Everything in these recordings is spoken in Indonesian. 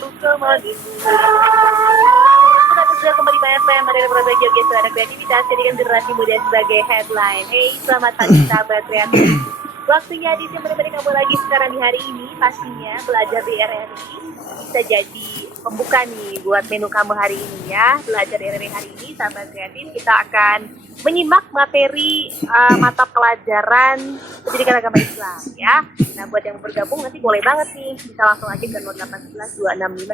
luka manimu. Sudah kembali banyak saya dari berbagai geser ada kreativitas jadikan generasi muda sebagai headline. Hey, selamat pagi sahabat kreatif. Waktunya di menemani kamu lagi sekarang di hari ini. Pastinya belajar di RRI bisa jadi pembuka nih buat menu kamu hari ini ya. Belajar di RRI hari ini sahabat kreatif kita akan menyimak materi mata pelajaran pendidikan agama Islam ya. Nah buat yang bergabung nanti boleh banget nih bisa langsung aja ke 0811 265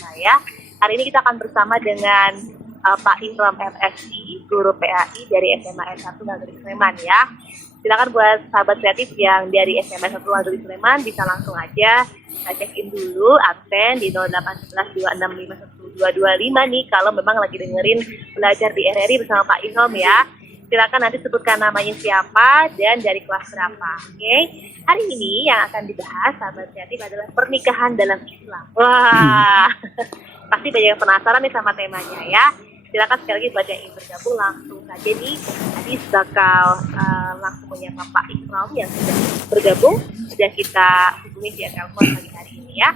1225 ya. Hari ini kita akan bersama dengan Pak Ihram FSI, guru PAI dari SMA S1 Nagri Sleman ya. Silakan buat sahabat kreatif yang dari SMA S1 Nagri Sleman bisa langsung aja check in dulu absen di 0811 265 1225 nih kalau memang lagi dengerin belajar di RRI bersama Pak Ihram ya. Silakan nanti sebutkan namanya siapa dan dari kelas berapa. Oke. Hari ini yang akan dibahas sahabat kreatif adalah pernikahan dalam Islam. Wah. Pasti banyak yang penasaran nih sama temanya ya. Silakan sekali lagi buat yang ingin bergabung langsung saja nih. Tadi bakal langsung menyapa Pak Ihram yang sudah bergabung. Sudah kita hubungi via telepon pagi hari ini ya.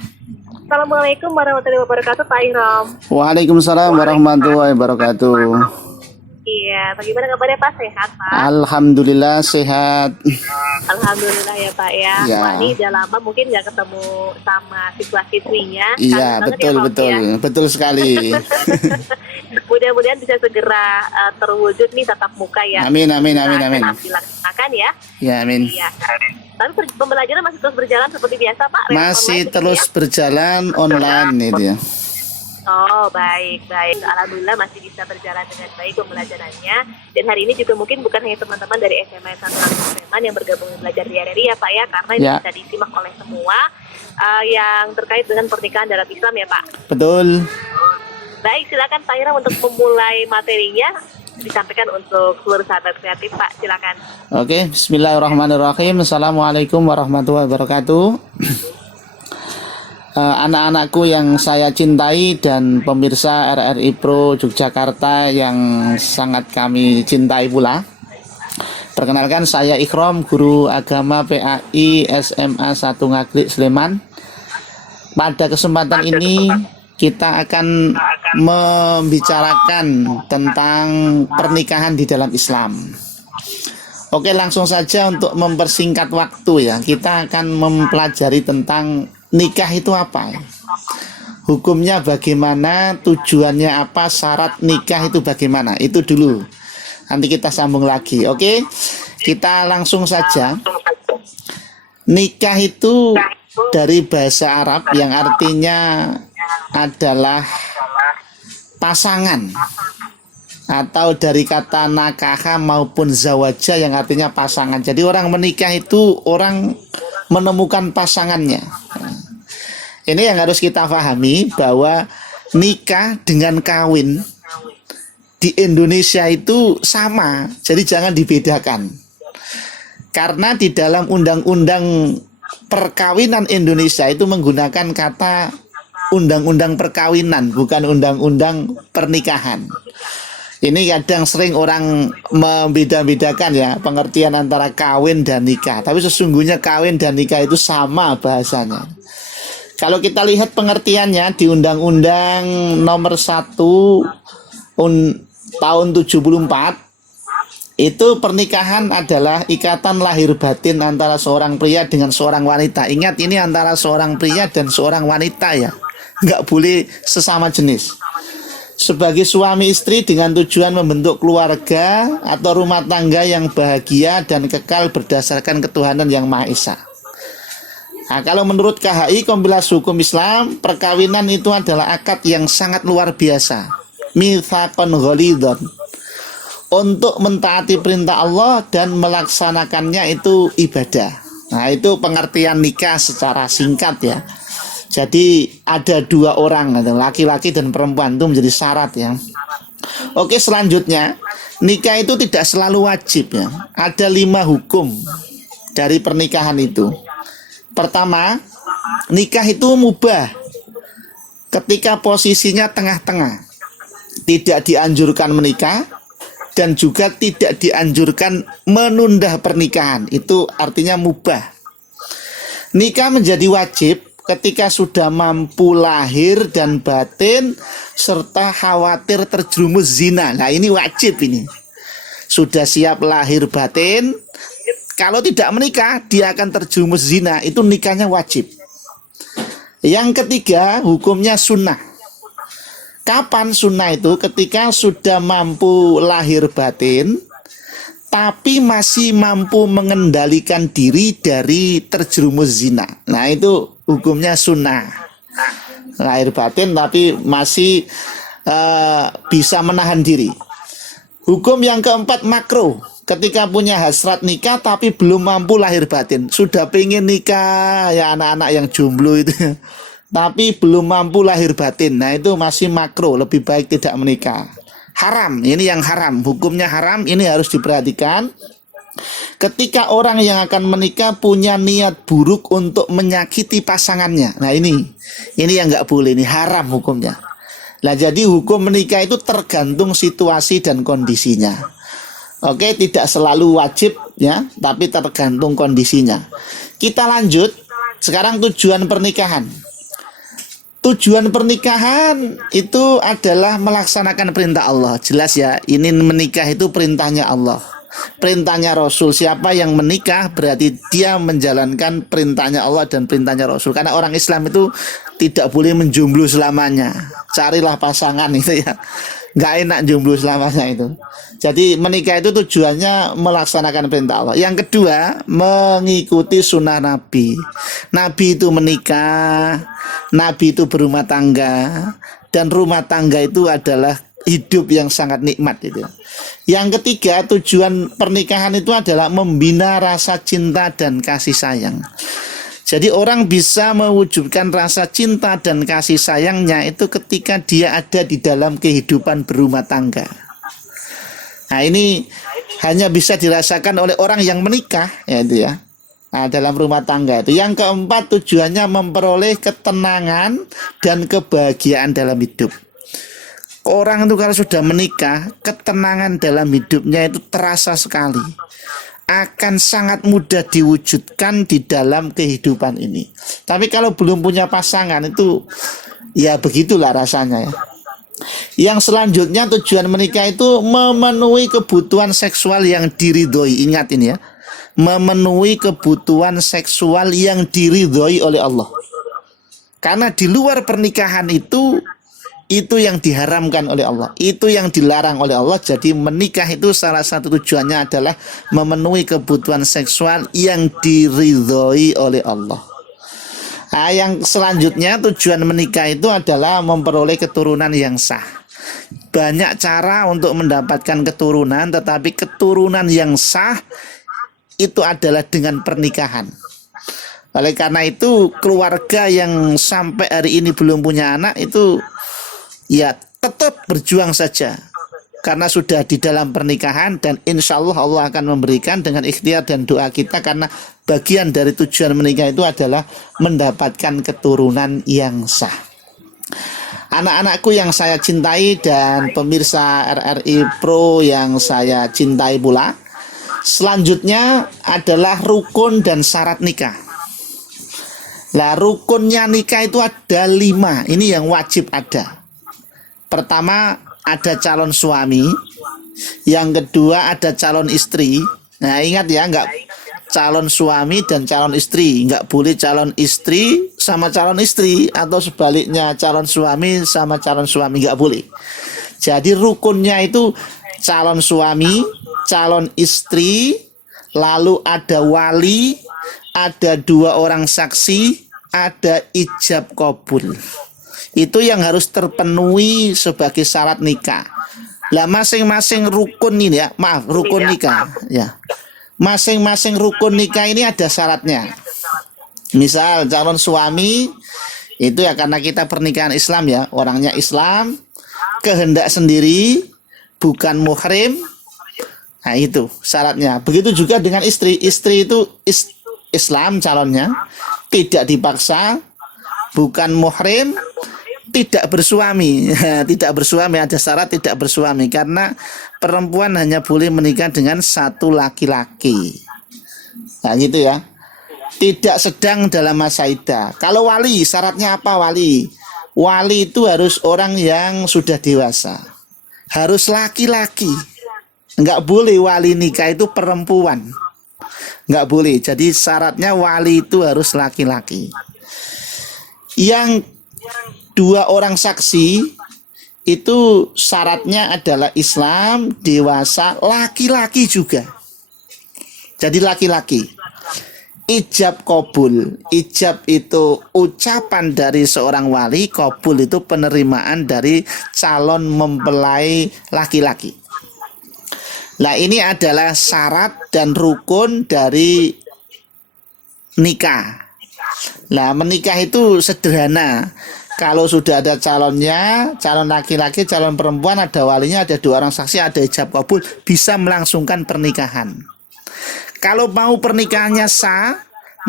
Assalamualaikum warahmatullahi wabarakatuh Pak Ihram. Waalaikumsalam warahmatullahi wabarakatuh. Iya, bagaimana kabarnya Pak? Sehat Pak? Alhamdulillah sehat. Alhamdulillah ya Pak ya. Ya. Wah ini udah lama mungkin nggak ketemu sama siswa-siswinya. Iya betul sekali. Mudah-mudahan bisa segera terwujud nih tatap muka ya. Amin. Makan ya. Ya amin. Iya. Tapi pembelajaran masih terus berjalan seperti biasa Pak? Masih Online, terus ya? berjalan online itu ya. Oh baik. Alhamdulillah masih bisa berjalan dengan baik pembelajarannya. Dan hari ini juga mungkin bukan hanya teman-teman dari SMA 1 Sleman yang bergabung belajar di RRI ya Pak ya. Karena ini bisa disimak oleh semua yang terkait dengan pernikahan dalam Islam ya Pak. Betul. Baik, silakan Pak Ihram untuk memulai materinya disampaikan untuk seluruh sahabat kreatif Pak. Silakan. Oke, bismillahirrahmanirrahim. Assalamualaikum warahmatullahi wabarakatuh. Anak-anakku yang saya cintai dan pemirsa RRI Pro Yogyakarta yang sangat kami cintai pula. Perkenalkan saya Ihram, guru agama PAI SMA 1 Ngaglik Sleman. Pada kesempatan ini kita akan membicarakan tentang pernikahan di dalam Islam. Oke, langsung saja untuk mempersingkat waktu ya. Kita akan mempelajari tentang nikah itu apa, hukumnya bagaimana, tujuannya apa, syarat nikah itu bagaimana. Itu dulu, nanti kita sambung lagi. Oke, kita langsung saja. Nikah itu dari bahasa Arab yang artinya adalah pasangan, atau dari kata nakaha maupun zawaja yang artinya pasangan. Jadi orang menikah itu orang menemukan pasangannya. Ini yang harus kita pahami, bahwa nikah dengan kawin di Indonesia itu sama. Jadi jangan dibedakan. Karena di dalam undang-undang perkawinan Indonesia itu menggunakan kata undang-undang perkawinan, bukan undang-undang pernikahan. Ini kadang sering orang membeda-bedakan ya pengertian antara kawin dan nikah. Tapi sesungguhnya kawin dan nikah itu sama bahasanya. Kalau kita lihat pengertiannya di Undang-Undang Nomor 1 tahun 74, itu pernikahan adalah ikatan lahir batin antara seorang pria dengan seorang wanita. Ingat, ini antara seorang pria dan seorang wanita ya, nggak boleh sesama jenis. Sebagai suami istri dengan tujuan membentuk keluarga atau rumah tangga yang bahagia dan kekal berdasarkan ketuhanan yang Maha Esa. Nah, kalau menurut KHI, Kompilasi Hukum Islam, perkawinan itu adalah akad yang sangat luar biasa, mitsaqon ghalidhon, untuk mentaati perintah Allah dan melaksanakannya itu ibadah. Nah, itu pengertian nikah secara singkat ya. Jadi ada dua orang, laki-laki dan perempuan, itu menjadi syarat ya. Oke, selanjutnya, nikah itu tidak selalu wajib ya. Ada 5 hukum dari pernikahan itu. Pertama, nikah itu mubah ketika posisinya tengah-tengah. Tidak dianjurkan menikah dan juga tidak dianjurkan menunda pernikahan. Itu artinya mubah. Nikah menjadi wajib ketika sudah mampu lahir dan batin serta khawatir terjerumus zina. Nah, ini wajib ini. Sudah siap lahir batin, kalau tidak menikah dia akan terjerumus zina, itu nikahnya wajib. Yang ketiga, hukumnya sunnah. Kapan sunnah itu? Ketika sudah mampu lahir batin tapi masih mampu mengendalikan diri dari terjerumus zina. Nah, itu hukumnya sunnah. Lahir batin tapi masih bisa menahan diri. Hukum yang keempat makruh. Ketika punya hasrat nikah tapi belum mampu lahir batin. Sudah pengen nikah, ya anak-anak yang jomblo itu, tapi belum mampu lahir batin. Nah, itu masih makruh, lebih baik tidak menikah. Haram, ini yang haram, hukumnya haram, ini harus diperhatikan. Ketika orang yang akan menikah punya niat buruk untuk menyakiti pasangannya. Nah, ini yang nggak boleh, ini haram hukumnya. Nah, jadi hukum menikah itu tergantung situasi dan kondisinya. Oke, tidak selalu wajib ya, tapi tergantung kondisinya. Kita lanjut, sekarang tujuan pernikahan. Tujuan pernikahan itu adalah melaksanakan perintah Allah. Jelas ya, ini menikah itu perintahnya Allah, perintahnya Rasul. Siapa yang menikah berarti dia menjalankan perintahnya Allah dan perintahnya Rasul. Karena orang Islam itu tidak boleh menjomblo selamanya. Carilah pasangan itu ya. Nggak enak jomblo selamanya itu. Jadi menikah itu tujuannya melaksanakan perintah Allah. Yang kedua, mengikuti sunnah Nabi. Nabi itu menikah, Nabi itu berumah tangga, dan rumah tangga itu adalah hidup yang sangat nikmat itu. Yang ketiga, tujuan pernikahan itu adalah membina rasa cinta dan kasih sayang. Jadi orang bisa mewujudkan rasa cinta dan kasih sayangnya itu ketika dia ada di dalam kehidupan berumah tangga. Nah, ini hanya bisa dirasakan oleh orang yang menikah, ya itu ya. Nah, dalam rumah tangga itu. Yang keempat, tujuannya memperoleh ketenangan dan kebahagiaan dalam hidup. Orang itu kalau sudah menikah, ketenangan dalam hidupnya itu terasa sekali. Akan sangat mudah diwujudkan di dalam kehidupan ini. Tapi kalau belum punya pasangan itu ya begitulah rasanya ya. Yang selanjutnya, tujuan menikah itu memenuhi kebutuhan seksual yang diridhoi. Ingat ini ya, memenuhi kebutuhan seksual yang diridhoi oleh Allah. Karena di luar pernikahan itu yang diharamkan oleh Allah, itu yang dilarang oleh Allah. Jadi menikah itu salah satu tujuannya adalah memenuhi kebutuhan seksual yang diridhoi oleh Allah. Nah, yang selanjutnya, tujuan menikah itu adalah memperoleh keturunan yang sah. Banyak cara untuk mendapatkan keturunan, tetapi keturunan yang sah itu adalah dengan pernikahan. Oleh karena itu, keluarga yang sampai hari ini belum punya anak itu ya tetap berjuang saja, karena sudah di dalam pernikahan, dan insya Allah Allah akan memberikan dengan ikhtiar dan doa kita. Karena bagian dari tujuan menikah itu adalah mendapatkan keturunan yang sah. Anak-anakku yang saya cintai dan pemirsa RRI Pro yang saya cintai pula, selanjutnya adalah rukun dan syarat nikah. Lah, rukunnya nikah itu ada 5. Ini yang wajib ada. Pertama, ada calon suami. Yang kedua, ada calon istri. Nah, ingat ya, enggak calon suami dan calon istri. Enggak boleh calon istri sama calon istri, atau sebaliknya calon suami sama calon suami, enggak boleh. Jadi rukunnya itu calon suami, calon istri, lalu ada wali, ada 2 orang saksi, ada ijab kabul. Itu yang harus terpenuhi sebagai syarat nikah. Lah, masing-masing rukun ini ya, maaf, rukun nikah ya. Masing-masing rukun nikah ini ada syaratnya. Misal calon suami itu ya, karena kita pernikahan Islam ya, orangnya Islam, kehendak sendiri, bukan muhrim. Nah, itu syaratnya. Begitu juga dengan istri. Istri itu Islam calonnya, tidak dipaksa, bukan muhrim, tidak bersuami. Tidak bersuami, ada syarat tidak bersuami, karena perempuan hanya boleh menikah dengan 1 laki-laki. Nah, gitu ya. tidak sedang dalam masa iddah. Kalau wali, syaratnya apa wali? Wali itu harus orang yang sudah dewasa. Harus laki-laki. Enggak boleh wali nikah itu perempuan. Enggak boleh. Jadi syaratnya wali itu harus laki-laki. Yang 2 orang saksi itu syaratnya adalah Islam, dewasa, laki-laki juga. Jadi laki-laki. Ijab kabul. Ijab itu ucapan dari seorang wali, kabul itu penerimaan dari calon mempelai laki-laki. Nah, ini adalah syarat dan rukun dari nikah. Nah, menikah itu sederhana. Kalau sudah ada calonnya, calon laki-laki, calon perempuan, ada walinya, ada 2 orang saksi, ada ijab kabul, bisa melangsungkan pernikahan. Kalau mau pernikahannya sah,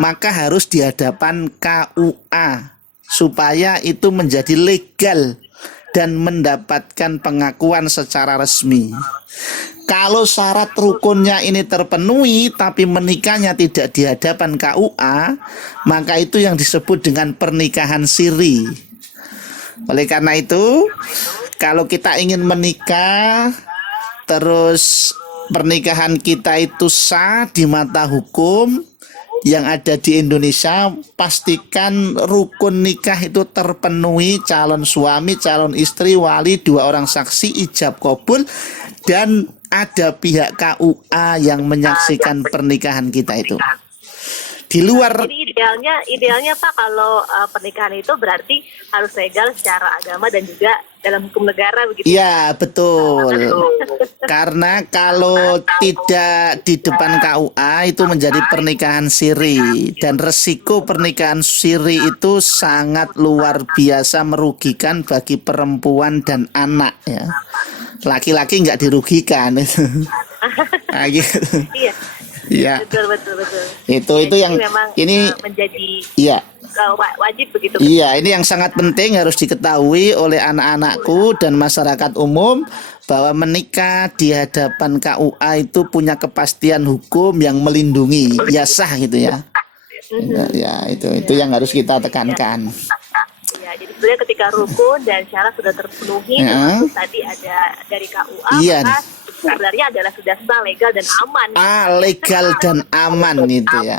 maka harus di hadapan KUA supaya itu menjadi legal dan mendapatkan pengakuan secara resmi. Kalau syarat rukunnya ini terpenuhi tapi menikahnya tidak di hadapan KUA, maka itu yang disebut dengan pernikahan siri. Oleh karena itu, kalau kita ingin menikah terus pernikahan kita itu sah di mata hukum yang ada di Indonesia, pastikan rukun nikah itu terpenuhi, calon suami, calon istri, wali, 2 orang saksi, ijab kabul, dan ada pihak KUA yang menyaksikan pernikahan kita itu. Di luar, Jadi idealnya Pak kalau pernikahan itu berarti harus legal secara agama dan juga dalam hukum negara begitu. ya betul. Karena kalau tidak di depan KUA itu menjadi pernikahan siri, dan resiko pernikahan siri itu sangat luar biasa merugikan bagi perempuan dan anak ya. Laki-laki nggak dirugikan itu. Nah, gitu. Iya. Iya. Betul. Itu yang memang, ini menjadi iya. wajib begitu. Iya, ini yang sangat penting harus diketahui oleh anak-anakku dan masyarakat umum bahwa menikah di hadapan KUA itu punya kepastian hukum yang melindungi, ya sah gitu ya. Ya, itu yang harus kita tekankan. Ya, jadi sebenarnya ketika rukun dan syarat sudah terpenuhi, termasuk tadi ada dari KUA, Iya. maka sebenarnya adalah sudah sah, legal dan aman. Legal dan aman itu ya.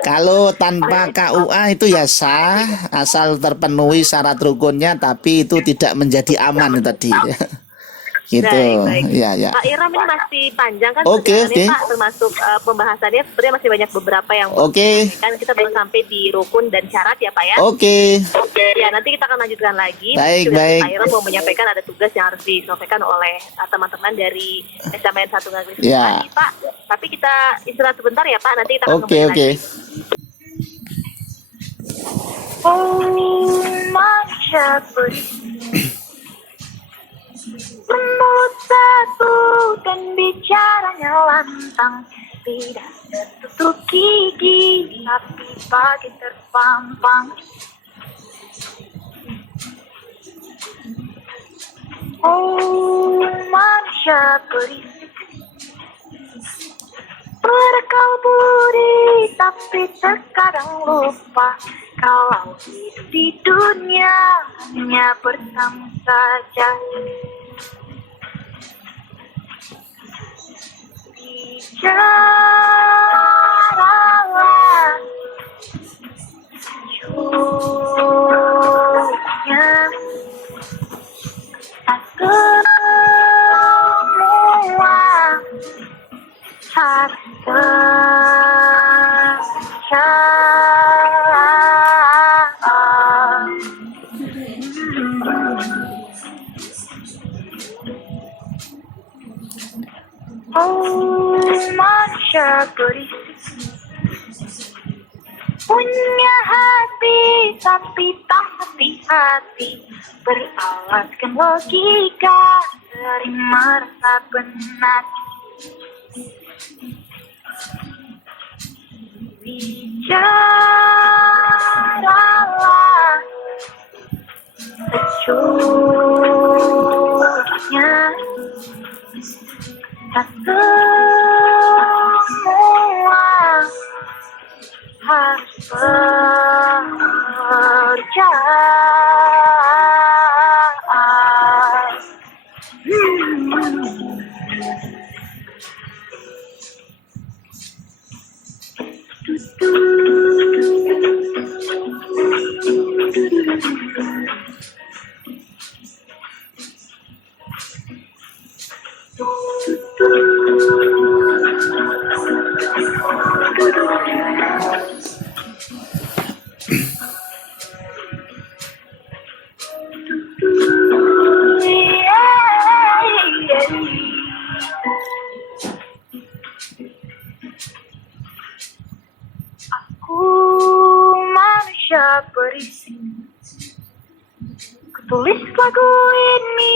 Kalau tanpa KUA itu ya sah, asal terpenuhi syarat rukunnya, tapi itu tidak menjadi aman tadi. Gitu. Baik. Ya. Pak Iram, ini masih panjang kan Oke. Pak, termasuk pembahasannya sebenarnya masih banyak beberapa yang kan kita belum sampai di rukun dan syarat ya Pak ya. Oke. Ya, nanti kita akan lanjutkan lagi. Baik. Pak Iram mau menyampaikan ada tugas yang harus disampaikan oleh teman-teman dari SMN 1 Negeri Ya. Pak. Tapi kita istirahat sebentar ya Pak, nanti kita akan Oke. lagi. Oh, manusia lembut satu dan bicaranya lantang, tidak tertutup gigi tapi pagi terpampang. Oh, manusia berisik, berakal budi tapi terkadang lupa kalau hidup di dunia hanya bersama saja. Bicaralah jujurnya, semua harta oh, manusia berisik, punya hati tapi tak hati-hati, beralaskan logika, sering merasa benar. Bicaralah sejujurnya, semua harta Tulis lagu ini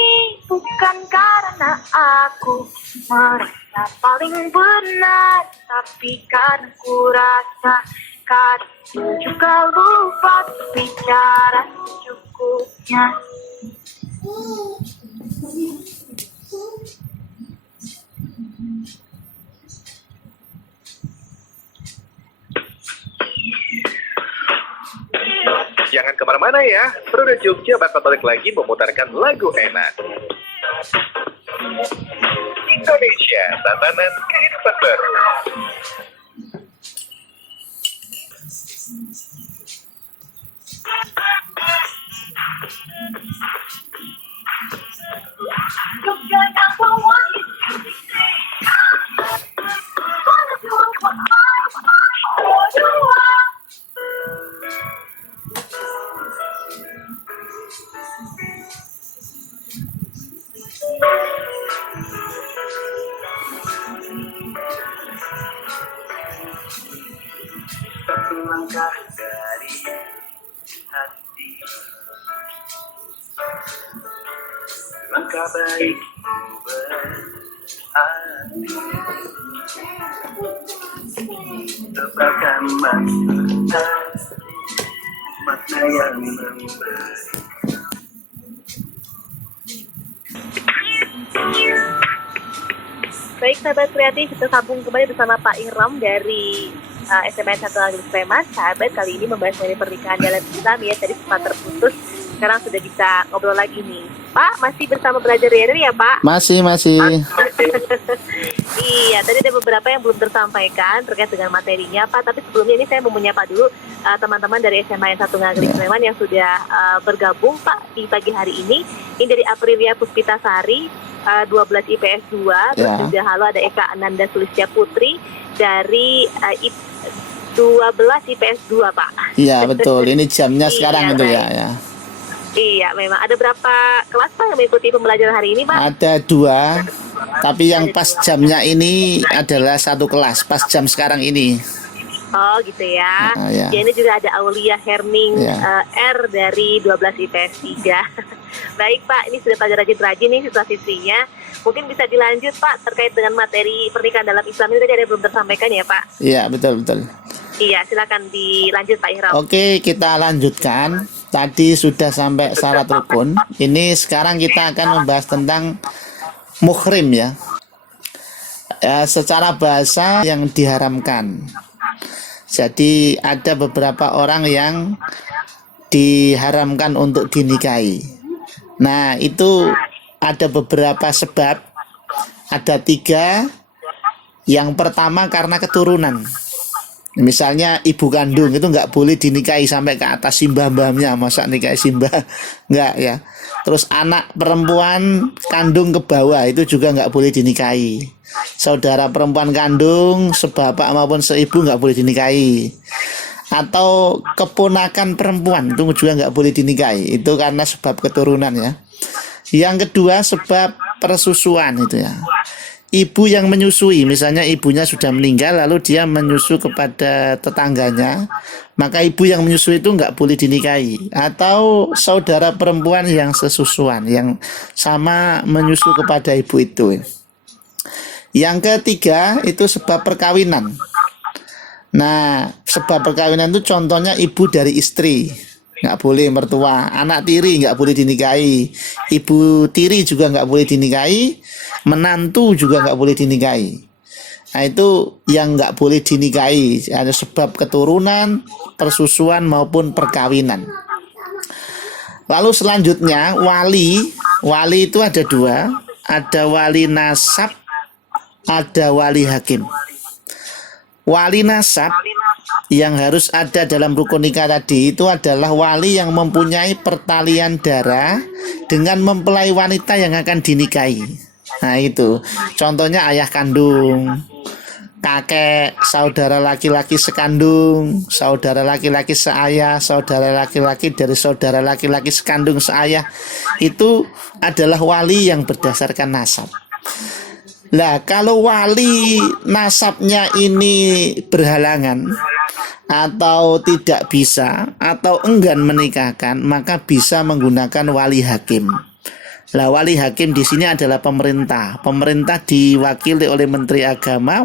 bukan karena aku merasa paling benar, tapi karena ku rasa kadang juga lupa bicara secukupnya. Jangan kemana-mana ya, Peruda Jogja bakal balik lagi memutarkan lagu enak. Indonesia, tatanan kehidupan baru. Jogja number one. Satu langkah dari hati, langkah baik berarti, tebakan makna, makna yang memberi. Baik sahabat kreatif, kita sambung kembali bersama Pak Ihram dari SMN 1 Negeri Sleman. Sahabat, kali ini membahas mengenai pernikahan dalam Islam ya, tadi sempat terputus, sekarang sudah bisa ngobrol lagi nih. Pak, masih bersama Belajar RRI ya Pak? Masih. Iya, tadi ada beberapa yang belum tersampaikan terkait dengan materinya Pak, tapi sebelumnya ini saya mau menyapa dulu teman-teman dari SMA 1 Negeri Sleman yang sudah bergabung Pak di pagi hari ini. Ini dari Aprilia Puspitasari, 12 IPS 2, terus Ya. juga halo ada Eka Ananda Sulistya Putri dari 12 IPS 2 Pak. Iya betul, ini jamnya sekarang Iya, itu baik. ya. Iya, memang ada berapa kelas Pak yang mengikuti pembelajaran hari ini Pak? Ada 2, tapi yang pas jamnya ini adalah 1 kelas, pas jam sekarang ini. Oh gitu ya. Ya. Ya, ini juga ada Aulia Herning Ya. R dari 12 IPS 3. Baik Pak, ini sudah pada rajin-rajin nih situasinya. Mungkin bisa dilanjut Pak terkait dengan materi pernikahan dalam Islam ini, tadi ada yang belum tersampaikan ya Pak? Iya betul. Iya, silakan dilanjut Pak Ihram. Oke, kita lanjutkan. Tadi sudah sampai syarat rukun. Ini sekarang kita akan membahas tentang muhrim ya. Secara bahasa yang diharamkan. Jadi ada beberapa orang yang diharamkan untuk dinikahi. Nah, itu ada beberapa sebab. Ada 3. Yang pertama karena keturunan. Misalnya ibu kandung itu nggak boleh dinikahi sampai ke atas simbah-mbahnya, masa nikahi simbah nggak ya. Terus anak perempuan kandung ke bawah itu juga nggak boleh dinikahi. Saudara perempuan kandung sebapak maupun seibu nggak boleh dinikahi. Atau keponakan perempuan itu juga nggak boleh dinikahi. Itu karena sebab keturunan ya. Yang kedua sebab persusuan itu ya. Ibu yang menyusui, misalnya ibunya sudah meninggal lalu dia menyusu kepada tetangganya, maka ibu yang menyusui itu nggak boleh dinikahi. Atau saudara perempuan yang sesusuan, yang sama menyusu kepada ibu itu. Yang ketiga itu sebab perkawinan. Nah, sebab perkawinan itu contohnya ibu dari istri, nggak boleh mertua. Anak tiri nggak boleh dinikahi. Ibu tiri juga nggak boleh dinikahi. Menantu juga nggak boleh dinikahi. Nah, itu yang nggak boleh dinikahi, ada sebab keturunan, persusuan maupun perkawinan. Lalu selanjutnya wali itu ada 2, ada wali nasab, ada wali hakim. Wali nasab yang harus ada dalam rukun nikah tadi itu adalah wali yang mempunyai pertalian darah dengan mempelai wanita yang akan dinikahi. Nah itu contohnya ayah kandung, kakek, saudara laki-laki sekandung, saudara laki-laki seayah, saudara laki-laki dari saudara laki-laki sekandung seayah. Itu adalah wali yang berdasarkan nasab. Nah, kalau wali nasabnya ini berhalangan atau tidak bisa atau enggan menikahkan, maka bisa menggunakan wali hakim. Lah wali hakim di sini adalah pemerintah. Pemerintah diwakili oleh Menteri Agama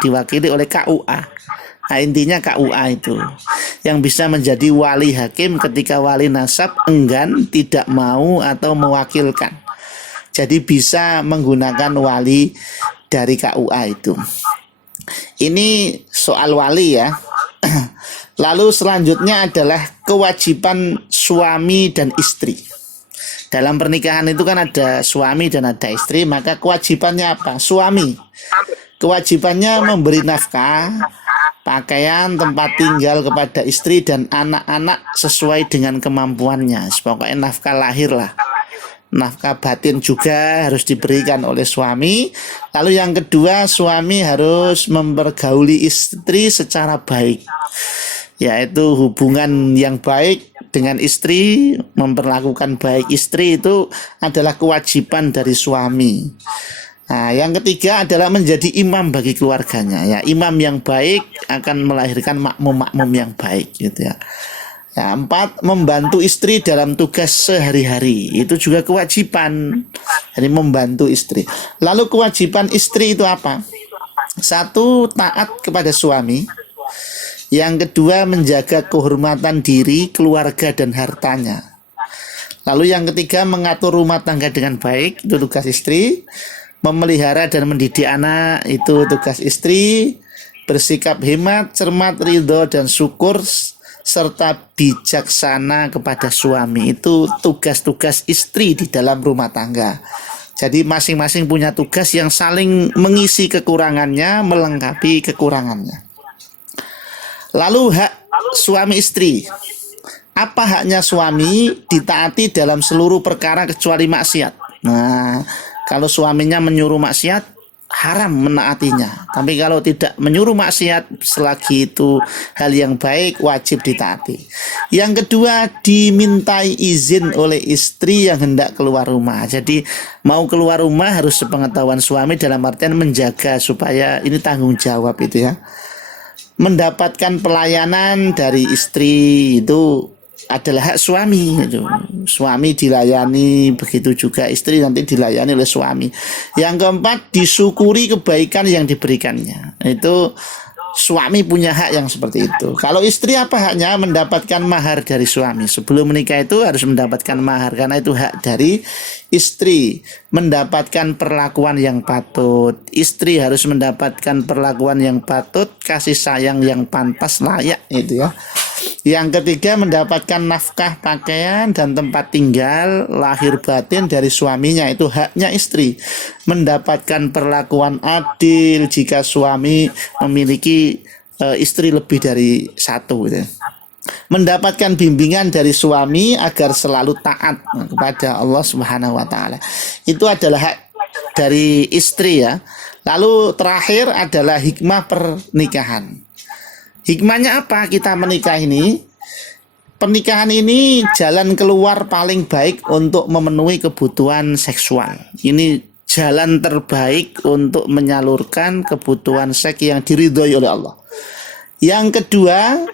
diwakili oleh KUA. Nah, intinya KUA itu yang bisa menjadi wali hakim ketika wali nasab enggan, tidak mau atau mewakilkan. Jadi bisa menggunakan wali dari KUA itu. Ini soal wali ya. Lalu selanjutnya adalah kewajiban suami dan istri. Dalam pernikahan itu kan ada suami dan ada istri, maka kewajibannya apa? Suami. Kewajibannya memberi nafkah, pakaian, tempat tinggal kepada istri dan anak-anak sesuai dengan kemampuannya. Pokoknya nafkah lahir lah. Nafkah batin juga harus diberikan oleh suami. Lalu yang kedua, suami harus mempergauli istri secara baik, yaitu hubungan yang baik dengan istri, memperlakukan baik istri itu adalah kewajiban dari suami. Nah, yang ketiga adalah menjadi imam bagi keluarganya. Ya, imam yang baik akan melahirkan makmum-makmum yang baik, gitu ya. Ya, 4, membantu istri dalam tugas sehari-hari. Itu juga kewajiban. Jadi membantu istri. Lalu kewajiban istri itu apa? 1, taat kepada suami. Yang kedua, menjaga kehormatan diri, keluarga, dan hartanya. Lalu yang ketiga, mengatur rumah tangga dengan baik. Itu tugas istri. Memelihara dan mendidik anak. Itu tugas istri. Bersikap hemat, cermat, ridho, dan syukur serta bijaksana kepada suami. Itu tugas-tugas istri di dalam rumah tangga. Jadi masing-masing punya tugas yang saling mengisi kekurangannya, melengkapi kekurangannya. Lalu hak suami istri. Apa haknya suami? Ditaati dalam seluruh perkara kecuali maksiat. Nah, kalau suaminya menyuruh maksiat, haram menaatinya. Tapi kalau tidak menyuruh maksiat, selagi itu hal yang baik, wajib ditaati. Yang kedua, dimintai izin oleh istri yang hendak keluar rumah. Jadi mau keluar rumah harus sepengetahuan suami, dalam artian menjaga supaya ini tanggung jawab itu ya. Mendapatkan pelayanan dari istri itu adalah hak suami itu. Suami dilayani, begitu juga istri nanti dilayani oleh suami. Yang keempat, disyukuri kebaikan yang diberikannya. Itu suami punya hak yang seperti itu. Kalau istri apa haknya? Mendapatkan mahar dari suami. Sebelum menikah itu harus mendapatkan mahar, karena itu hak dari istri. Mendapatkan perlakuan yang patut. Istri harus mendapatkan perlakuan yang patut, kasih sayang yang pantas, layak itu ya. Yang ketiga, mendapatkan nafkah, pakaian, dan tempat tinggal lahir batin dari suaminya. Itu haknya istri. Mendapatkan perlakuan adil jika suami memiliki istri lebih dari satu gitu. Mendapatkan bimbingan dari suami agar selalu taat kepada Allah Subhanahu wa taala. Itu adalah hak dari istri ya. Lalu terakhir adalah hikmah pernikahan. Hikmahnya apa kita menikah ini? Pernikahan ini jalan keluar paling baik untuk memenuhi kebutuhan seksual. Ini jalan terbaik untuk menyalurkan kebutuhan seks yang diridhoi oleh Allah. Yang kedua,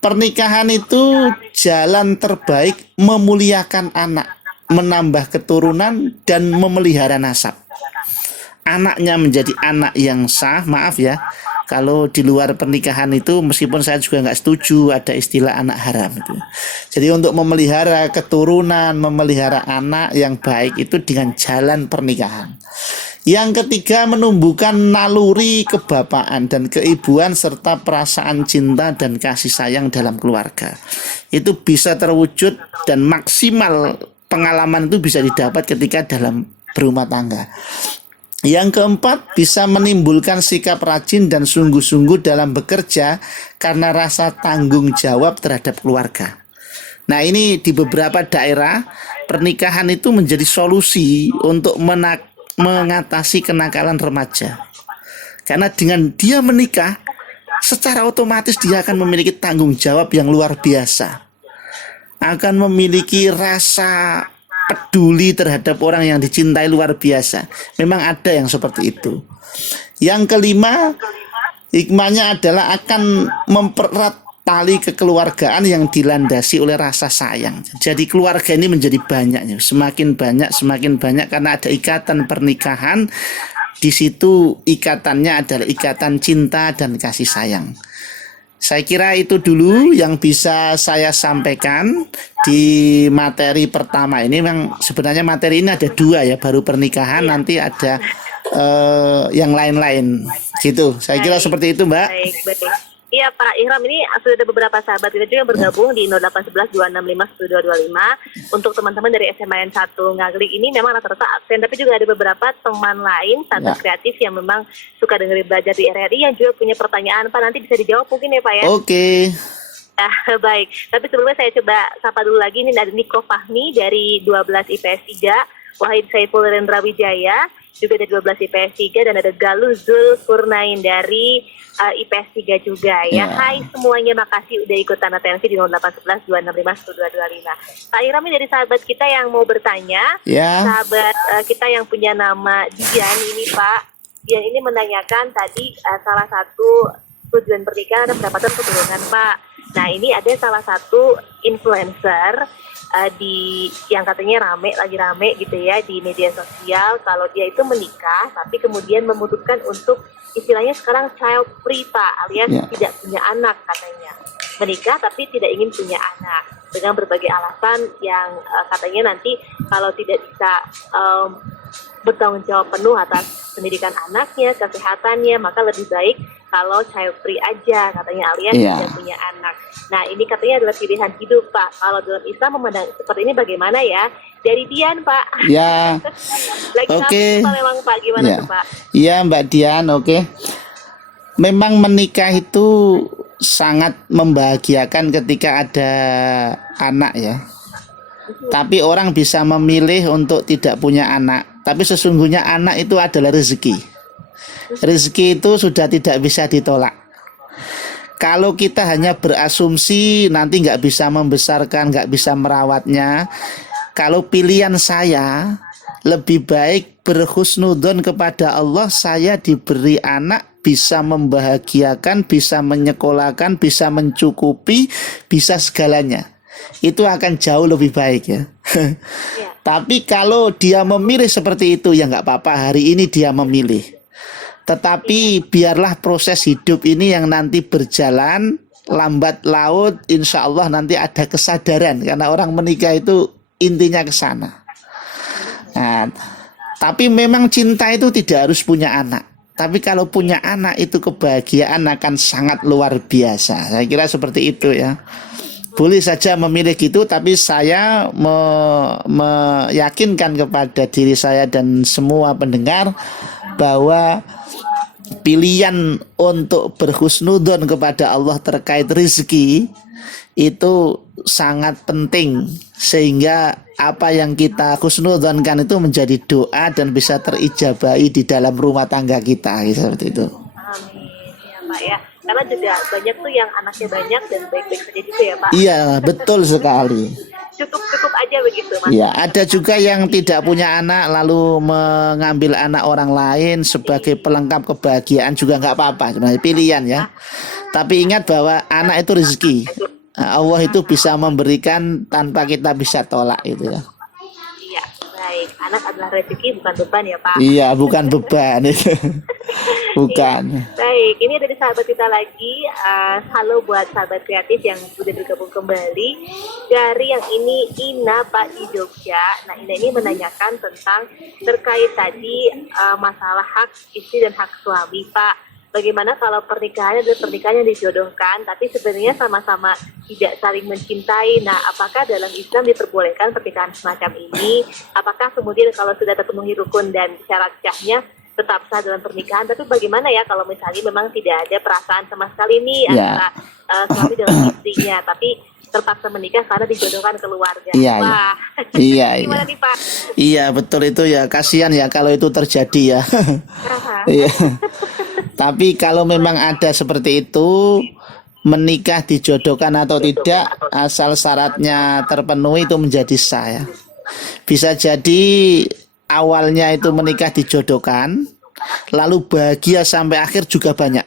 pernikahan itu jalan terbaik memuliakan anak, menambah keturunan, dan memelihara nasab. Anaknya menjadi anak yang sah, maaf ya. Kalau di luar pernikahan itu, meskipun saya juga nggak setuju ada istilah anak haram itu. Jadi untuk memelihara keturunan, memelihara anak yang baik itu dengan jalan pernikahan. Yang ketiga, menumbuhkan naluri kebapaan dan keibuan serta perasaan cinta dan kasih sayang dalam keluarga. Itu bisa terwujud dan maksimal pengalaman itu bisa didapat ketika dalam berumah tangga. Yang keempat, bisa menimbulkan sikap rajin dan sungguh-sungguh dalam bekerja karena rasa tanggung jawab terhadap keluarga. Nah, ini di beberapa daerah pernikahan itu menjadi solusi untuk mengatasi kenakalan remaja. Karena dengan dia menikah, secara otomatis dia akan memiliki tanggung jawab yang luar biasa. Akan memiliki rasa peduli terhadap orang yang dicintai luar biasa. Memang ada yang seperti itu. Yang kelima, Hikmahnya adalah akan mempererat tali kekeluargaan yang dilandasi oleh rasa sayang. Jadi keluarga ini menjadi banyak, semakin banyak karena ada ikatan pernikahan. Di situ ikatannya adalah ikatan cinta dan kasih sayang. Saya kira itu dulu yang bisa saya sampaikan di materi pertama ini. Memang sebenarnya materi ini ada dua ya, baru pernikahan, nanti ada yang lain-lain gitu. Saya kira seperti itu, Mbak. Baik. Iya Pak Ihram, ini sudah ada beberapa sahabat kita juga yang bergabung di 0811 265 1225. Untuk teman-teman dari SMA N 1 Ngaglik ini memang rata-rata absen, tapi juga ada beberapa teman lain sahabat kreatif yang memang suka dengerin belajar di RRI yang juga punya pertanyaan. Pak, nanti bisa dijawab mungkin ya Pak ya? Oke. Baik, tapi sebelumnya saya coba sapa dulu lagi. Ini ada Niko Fahmi dari 12 IPS 3, Wahid Saiful Rendra Wijaya juga dari 12 IPS 3, dan ada Galuh Zul Kurnain dari IPS 3 juga ya. Hai semuanya, makasih udah ikutan atensi di 0811 265 1225. Pak Ihram, ini dari sahabat kita yang mau bertanya. Sahabat kita yang punya nama Dian ini Pak. Dian ini menanyakan tadi salah satu tujuan pernikahan adalah mendapatkan keturunan Pak. Nah ini ada salah satu influencer yang katanya lagi rame gitu ya di media sosial, kalau dia itu menikah tapi kemudian memutuskan untuk istilahnya sekarang child free Pak, alias tidak punya anak katanya. Menikah tapi tidak ingin punya anak dengan berbagai alasan yang katanya nanti kalau tidak bisa bertanggung jawab penuh atas pendidikan anaknya, kesehatannya, maka lebih baik kalau child free aja katanya, alias tidak punya anak. Nah ini katanya adalah pilihan hidup Pak. Kalau dalam Islam memandang seperti ini bagaimana ya? Dari Dian Pak. Ya. Oke. Memang Pak, gimana tuh Pak? Iya Mbak Dian, oke. Memang menikah itu sangat membahagiakan ketika ada anak ya. Tapi orang bisa memilih untuk tidak punya anak. Tapi sesungguhnya anak itu adalah rezeki. Rezeki itu sudah tidak bisa ditolak. Kalau kita hanya berasumsi nanti nggak bisa membesarkan, nggak bisa merawatnya. Kalau pilihan saya, lebih baik berhusnudzon kepada Allah, saya diberi anak bisa membahagiakan, bisa menyekolahkan, bisa mencukupi, bisa segalanya. Itu akan jauh lebih baik ya. Tapi kalau dia memilih seperti itu, ya nggak apa-apa, hari ini dia memilih. Tetapi biarlah proses hidup ini yang nanti berjalan, lambat laut insya Allah nanti ada kesadaran, karena orang menikah itu intinya ke sana. Nah, tapi memang cinta itu tidak harus punya anak. Tapi kalau punya anak itu kebahagiaan akan sangat luar biasa. Saya kira seperti itu ya. Boleh saja memilih gitu, tapi saya meyakinkan kepada diri saya dan semua pendengar bahwa pilihan untuk berhusnudzon kepada Allah terkait rezeki itu sangat penting, sehingga apa yang kita husnudzonkan itu menjadi doa dan bisa terijabahi di dalam rumah tangga kita, seperti itu. Amin ya Pak ya. Karena juga banyak tuh yang anaknya banyak dan baik-baik saja juga ya Pak. Iya, betul sekali. Cukup aja begitu Mas. Ya, ada juga yang tidak punya anak lalu mengambil anak orang lain sebagai pelengkap kebahagiaan, juga nggak apa-apa, sebenarnya pilihan ya. Tapi ingat bahwa anak itu rezeki. Allah itu bisa memberikan tanpa kita bisa tolak itu ya. Iya, baik. Anak adalah rezeki, bukan beban ya Pak. Iya, bukan beban itu. Bukan. Baik, ini dari sahabat kita lagi. Halo buat sahabat kreatif yang sudah bergabung kembali. Dari yang ini Ina Pak di Jogja. Nah Ina ini menanyakan tentang terkait tadi masalah hak istri dan hak suami Pak. Bagaimana kalau pernikahannya adalah pernikahan yang dijodohkan, tapi sebenarnya sama-sama tidak saling mencintai. Nah, apakah dalam Islam diperbolehkan pernikahan semacam ini? Apakah kemudian kalau sudah terpenuhi rukun dan syarat sahnya tetap sah dalam pernikahan? Tapi bagaimana ya kalau misalnya memang tidak ada perasaan sama sekali nih antara suami dan istrinya, tapi terpaksa menikah karena dijodohkan keluarga? Wah. Gimana nih Pak? Iya, betul itu ya. Kasihan ya kalau itu terjadi ya. Iya. Tapi kalau memang ada seperti itu, menikah dijodohkan atau tidak, asal syaratnya terpenuhi itu menjadi sah ya. Bisa jadi awalnya itu menikah dijodohkan, lalu bahagia sampai akhir juga banyak.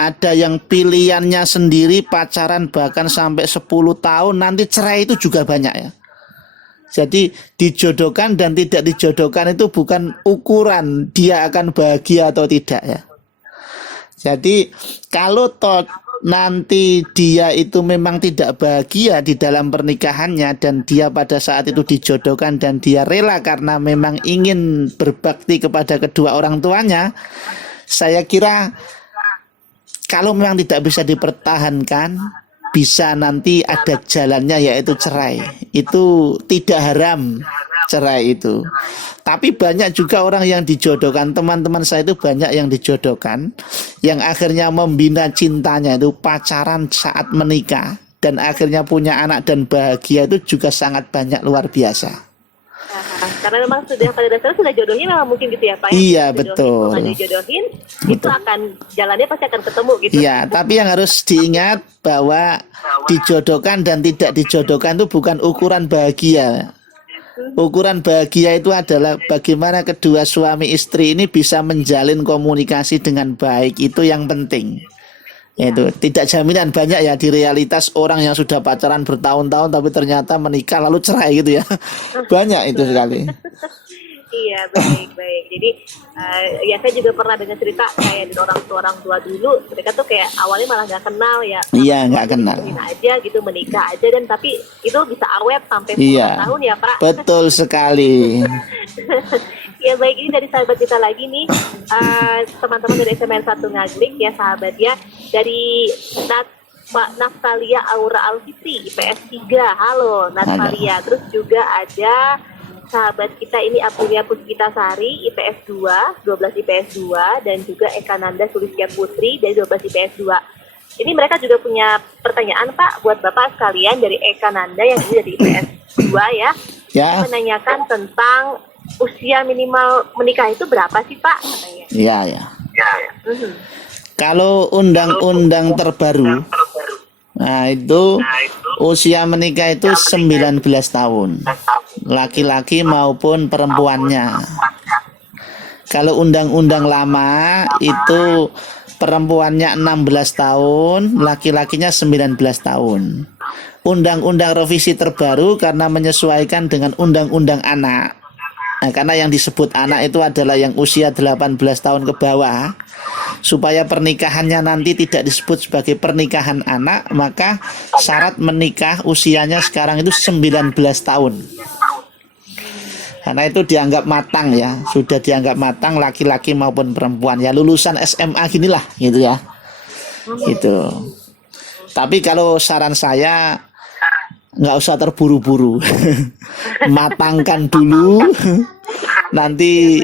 ada yang pilihannya sendiri pacaran bahkan sampai 10 tahun, nanti cerai itu juga banyak ya. Jadi dijodohkan dan tidak dijodohkan itu bukan ukuran dia akan bahagia atau tidak ya. Jadi kalau toh nanti dia itu memang tidak bahagia di dalam pernikahannya dan dia pada saat itu dijodohkan dan dia rela karena memang ingin berbakti kepada kedua orang tuanya, saya kira kalau memang tidak bisa dipertahankan, bisa nanti ada jalannya yaitu cerai. Itu tidak haram cerai itu. Tapi banyak juga orang yang dijodohkan, teman-teman saya itu banyak yang dijodohkan, yang akhirnya membina cintanya itu pacaran saat menikah dan akhirnya punya anak dan bahagia, itu juga sangat banyak, luar biasa. Karena memang sudah pada dasarnya sudah jodohnya memang mungkin gitu ya Pak. Iya, Dijodohin, betul. kalau dijodohin itu akan jalannya pasti akan ketemu gitu. Iya, tapi yang harus diingat bahwa dijodohkan dan tidak dijodohkan itu bukan ukuran bahagia. Ukuran bahagia itu adalah bagaimana kedua suami istri ini bisa menjalin komunikasi dengan baik, itu yang penting. Itu tidak jaminan, banyak ya di realitas orang yang sudah pacaran bertahun-tahun tapi ternyata menikah lalu cerai gitu ya. Banyak itu sekali. Iya, baik. Jadi ya saya juga pernah dengar cerita kayak dari orang tua dulu, mereka tuh kayak awalnya malah nggak kenal ya. Iya, nggak kenal. Aja gitu, menikah aja, dan tapi itu bisa awet sampai puluhan tahun ya Pak. Betul sekali. Ya baik, ini dari sahabat kita lagi nih, teman-teman dari SMN 1 Ngaglik ya sahabat ya, dari Naftalia Aura Alfitri IPS 3. Halo Naftalia. Terus juga ada sahabat kita ini Aprilia Puspita Sari IPS 2, 12 IPS 2, dan juga Eka Nanda Sulistia Putri dari 12 IPS 2. Ini mereka juga punya pertanyaan Pak buat Bapak sekalian, dari Eka Nanda yang ini dari IPS 2 ya. Ya. Menanyakan tentang usia minimal menikah itu berapa sih Pak katanya. Iya. Kalau undang-undang terbaru, nah itu usia menikah itu 19 tahun, laki-laki maupun perempuannya. Kalau undang-undang lama itu perempuannya 16 tahun, laki-lakinya 19 tahun. Undang-undang revisi terbaru karena menyesuaikan dengan undang-undang anak. Nah, karena yang disebut anak itu adalah yang usia 18 tahun ke bawah. Supaya pernikahannya nanti tidak disebut sebagai pernikahan anak, maka syarat menikah usianya sekarang itu 19 tahun. Karena itu dianggap matang ya, sudah dianggap matang laki-laki maupun perempuan. Ya lulusan SMA ginilah gitu ya. Gitu. Tapi kalau saran saya, nggak usah terburu-buru. Matangkan dulu, nanti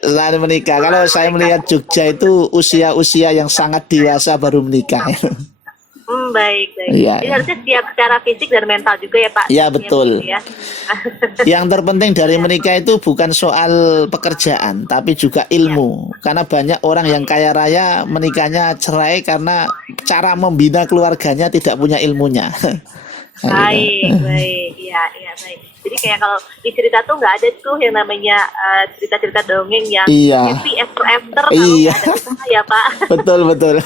setelah menikah. Kalau saya melihat Jogja itu usia-usia yang sangat dewasa baru menikah. Baik. Ya, Jadi harusnya siap secara fisik dan mental juga ya Pak. Ya betul. Ya. Yang terpenting dari menikah itu bukan soal pekerjaan, tapi juga ilmu. Karena banyak orang yang kaya raya menikahnya cerai karena cara membina keluarganya tidak punya ilmunya. Baik. Iya, baik. Jadi kayak kalau di cerita tuh nggak ada tuh yang namanya cerita-cerita dongeng yang happy ever after, kalau nggak ada usaha ya Pak. Betul.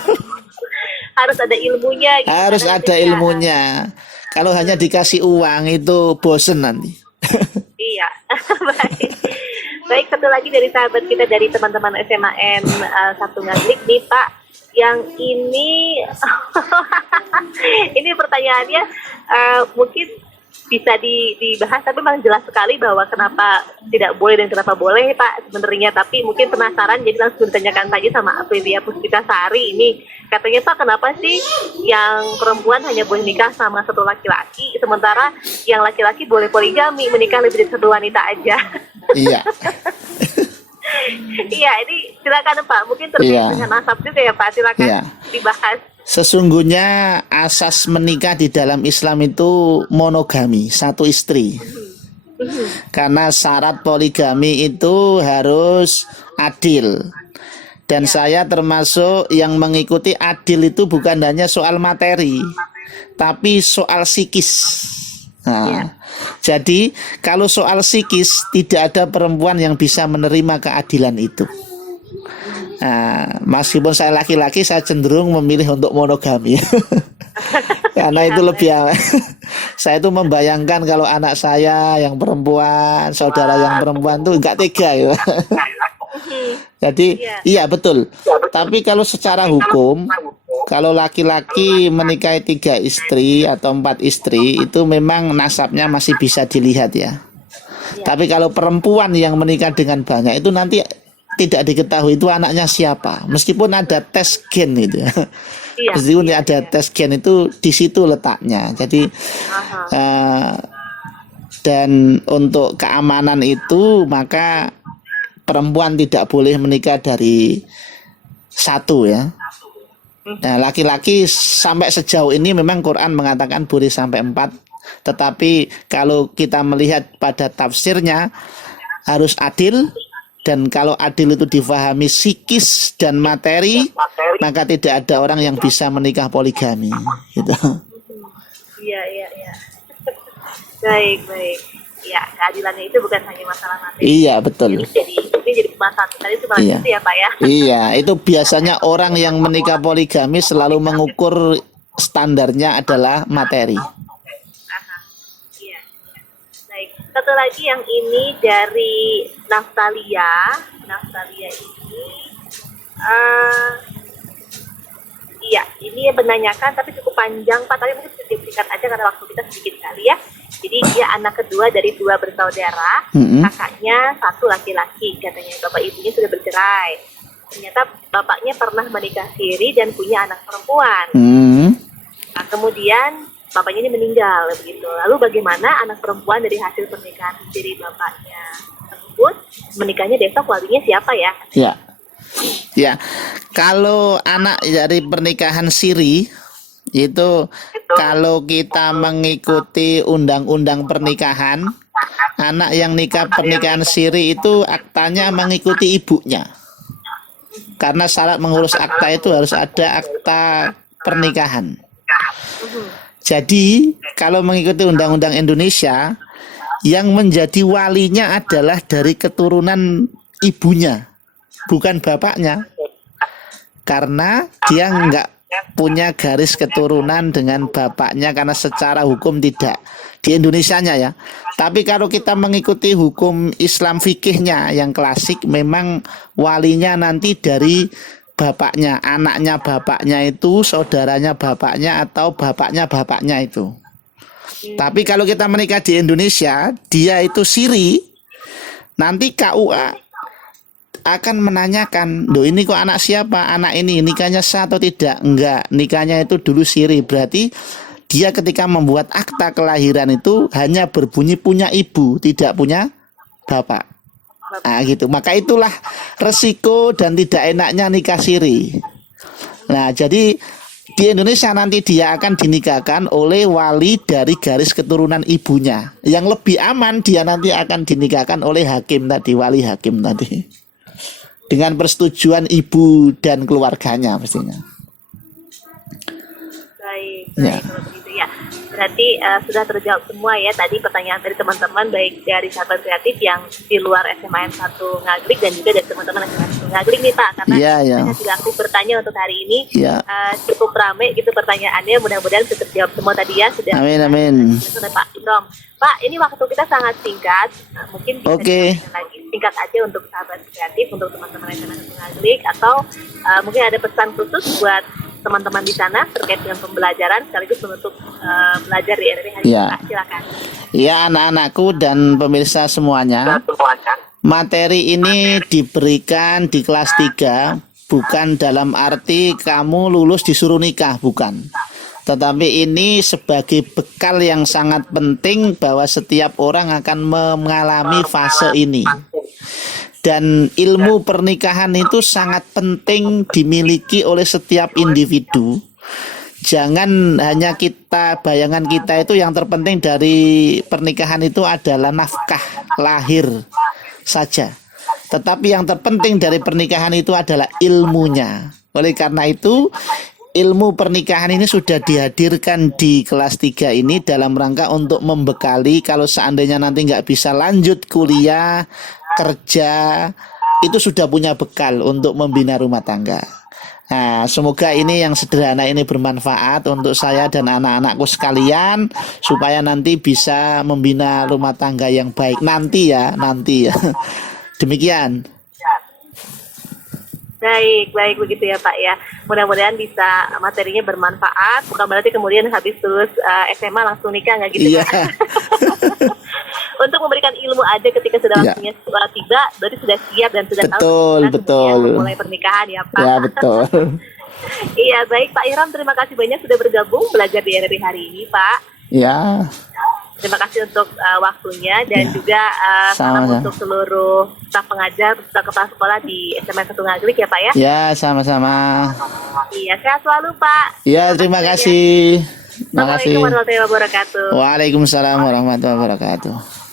Harus ada ilmunya. Gitu, harus ada ilmunya. Kalau hanya dikasih uang itu bosen nanti. Iya, baik. Satu lagi dari sahabat kita, dari teman-teman SMAN 1 Ngaglik nih Pak, yang ini ini pertanyaannya mungkin bisa dibahas, tapi memang jelas sekali bahwa kenapa tidak boleh dan kenapa boleh Pak sebenarnya, tapi mungkin penasaran jadi langsung ditanyakan saja sama Aprilia Puspita Sari ini. Katanya Pak, kenapa sih yang perempuan hanya boleh nikah sama satu laki-laki, sementara yang laki-laki boleh poligami, menikah lebih dari satu wanita aja? Iya. Iya, ini silakan Pak, mungkin terkait dengan asap juga ya Pak, silakan dibahas. Sesungguhnya asas menikah di dalam Islam itu monogami, satu istri. Karena syarat poligami itu harus adil. Dan saya termasuk yang mengikuti adil itu bukan hanya soal materi, tapi soal psikis. Nah, jadi kalau soal psikis tidak ada perempuan yang bisa menerima keadilan itu. Meskipun saya laki-laki, saya cenderung memilih untuk monogami. Karena itu lebih saya itu membayangkan kalau anak saya yang perempuan, saudara yang perempuan tuh nggak tega ya. Jadi iya betul. Tapi kalau secara hukum, kalau laki-laki menikahi 3 istri atau 4 istri itu memang nasabnya masih bisa dilihat ya. Tapi kalau perempuan yang menikah dengan banyak itu nanti tidak diketahui itu anaknya siapa. Meskipun ada tes gen itu. Meskipun ada tes gen itu di situ letaknya. Jadi dan untuk keamanan itu maka perempuan tidak boleh menikah dari 1 ya. Nah, laki-laki sampai sejauh ini memang Quran mengatakan boleh sampai 4. Tetapi kalau kita melihat pada tafsirnya harus adil, dan kalau adil itu difahami psikis dan materi, maka tidak ada orang yang bisa menikah poligami gitu. Iya. Baik. Ya, keadilannya itu bukan hanya masalah materi. Iya, betul. Ini jadi pembahasan tadi itu Iya. gitu ya, Pak ya. Iya, itu biasanya orang yang menikah poligami selalu mengukur standarnya adalah materi. Iya. Baik. Satu lagi yang ini dari Naftalia. Naftalia ini iya, ini menanyakan tapi cukup panjang Pak, tapi mungkin sedikit singkat aja karena waktu kita sedikit kali ya. Jadi dia anak kedua dari 2 bersaudara, kakaknya 1 laki-laki, katanya bapak ibunya sudah bercerai. Ternyata bapaknya pernah menikah siri dan punya anak perempuan. Nah, kemudian bapaknya ini meninggal begitu. Lalu bagaimana anak perempuan dari hasil pernikahan siri bapaknya tersebut menikahnya besok walinya siapa ya? Ya, kalau anak dari pernikahan siri itu kalau kita mengikuti undang-undang pernikahan, anak yang nikah pernikahan siri itu aktanya mengikuti ibunya. Karena syarat mengurus akta itu harus ada akta pernikahan. Jadi kalau mengikuti undang-undang Indonesia, yang menjadi walinya adalah dari keturunan ibunya, bukan bapaknya. Karena dia nggak punya garis keturunan dengan bapaknya, karena secara hukum tidak di Indonesianya ya. Tapi kalau kita mengikuti hukum Islam fikihnya yang klasik, memang walinya nanti dari bapaknya, anaknya bapaknya itu, saudaranya bapaknya, atau bapaknya itu. Tapi kalau kita menikah di Indonesia, dia itu siri, nanti KUA akan menanyakan, loh ini kok anak siapa? Anak ini nikahnya sah atau tidak? Enggak, nikahnya itu dulu siri. Berarti dia ketika membuat akta kelahiran itu hanya berbunyi punya ibu, tidak punya bapak. Nah gitu. Maka itulah resiko dan tidak enaknya nikah siri. Nah jadi di Indonesia nanti dia akan dinikahkan oleh wali dari garis keturunan ibunya. Yang lebih aman dia nanti akan dinikahkan oleh hakim tadi, wali hakim tadi. Dengan persetujuan ibu dan keluarganya pastinya. Baik kalau begitu ya. Berarti sudah terjawab semua ya tadi pertanyaan dari teman-teman, baik dari sahabat kreatif yang di luar SMAN 1 Ngaglik dan juga dari teman-teman SMAN 1 Ngaglik nih Pak, karena saya sudah aktif bertanya untuk hari ini. Cukup ramai gitu pertanyaannya, mudah-mudahan sudah terjawab semua tadi ya. Sudah. Amin. Pak Imrom. Pak, ini waktu kita sangat singkat, mungkin bisa lagi singkat aja untuk sahabat kreatif, untuk teman-teman SMAN 1 Ngaglik, atau mungkin ada pesan khusus buat teman-teman di sana terkait dengan pembelajaran sekaligus menutup belajar di RRI hari ini. Silakan. Ya, anak-anakku dan pemirsa semuanya, materi ini diberikan di kelas 3 bukan dalam arti kamu lulus disuruh nikah, bukan. Tetapi ini sebagai bekal yang sangat penting bahwa setiap orang akan mengalami fase ini. Dan ilmu pernikahan itu sangat penting dimiliki oleh setiap individu. Jangan hanya bayangan kita itu yang terpenting dari pernikahan itu adalah nafkah lahir saja. Tetapi yang terpenting dari pernikahan itu adalah ilmunya. Oleh karena itu, ilmu pernikahan ini sudah dihadirkan di kelas 3 ini dalam rangka untuk membekali kalau seandainya nanti nggak bisa lanjut kuliah, kerja, itu sudah punya bekal untuk membina rumah tangga. Nah, semoga ini yang sederhana ini bermanfaat untuk saya dan anak-anakku sekalian supaya nanti bisa membina rumah tangga yang baik nanti ya. Demikian. Baik begitu ya Pak ya. Mudah-mudahan bisa materinya bermanfaat. Bukan berarti kemudian habis lulus SMA langsung nikah nggak gitu Iya. Pak. Untuk memberikan ilmu aja ketika sudah Iya. waktunya tiba, berarti sudah siap dan sudah Betul, tahu betul. mulai pernikahan ya Pak. Ya, betul. Iya baik Pak Ihram, terima kasih banyak sudah bergabung belajar di RRI hari ini Pak. Ya, Terima kasih untuk waktunya dan Ya, juga salam sama-sama. untuk seluruh staf pengajar, staf kepala sekolah di SMA 1 Ngaglik ya Pak ya. ya sama-sama. Iya, sehat selalu Pak. Ya, terima kasih. Terima kasih. Assalamualaikum warahmatullahi wabarakatuh. Waalaikumsalam warahmatullahi wabarakatuh.